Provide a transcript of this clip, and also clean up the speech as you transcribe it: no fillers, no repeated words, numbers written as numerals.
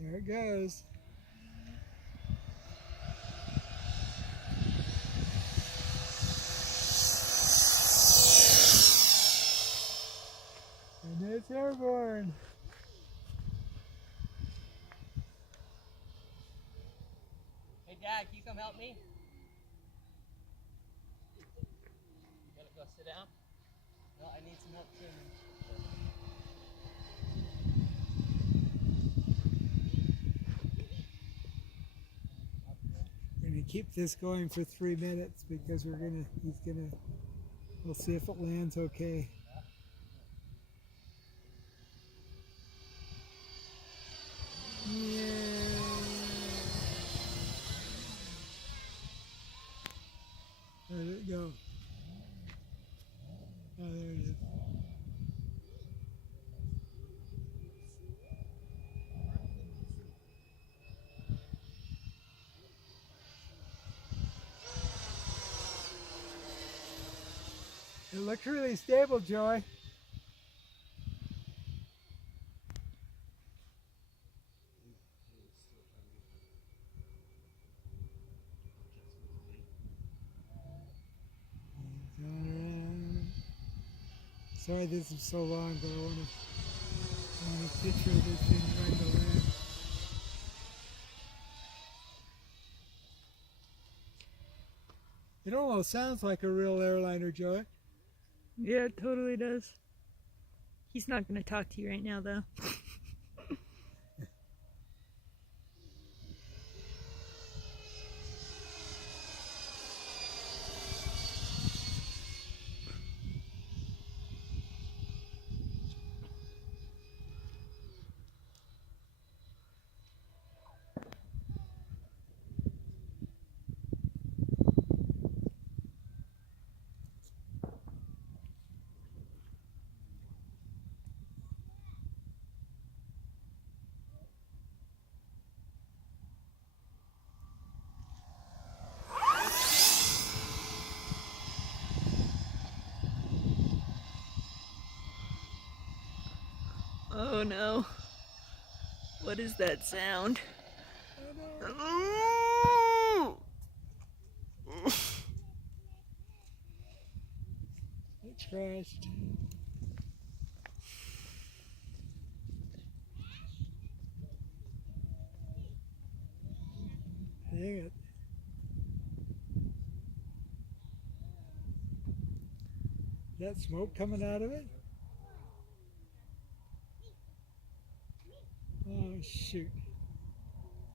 There it goes. And it's airborne. Hey Dad, can you come help me? You gotta go sit down? No, I need some help trimming. We're gonna keep this going for 3 minutes because we'll see if it lands okay. Yeah. Where did it go? Oh, there it is. It looks really stable, Joy. Sorry this is so long, but I want a picture of this thing trying to land. It almost sounds like a real airliner, Joy. Yeah, it totally does. He's not going to talk to you right now, though. Oh no. What is that sound? It crashed. Dang it. Is that smoke coming out of it? Oh, shoot.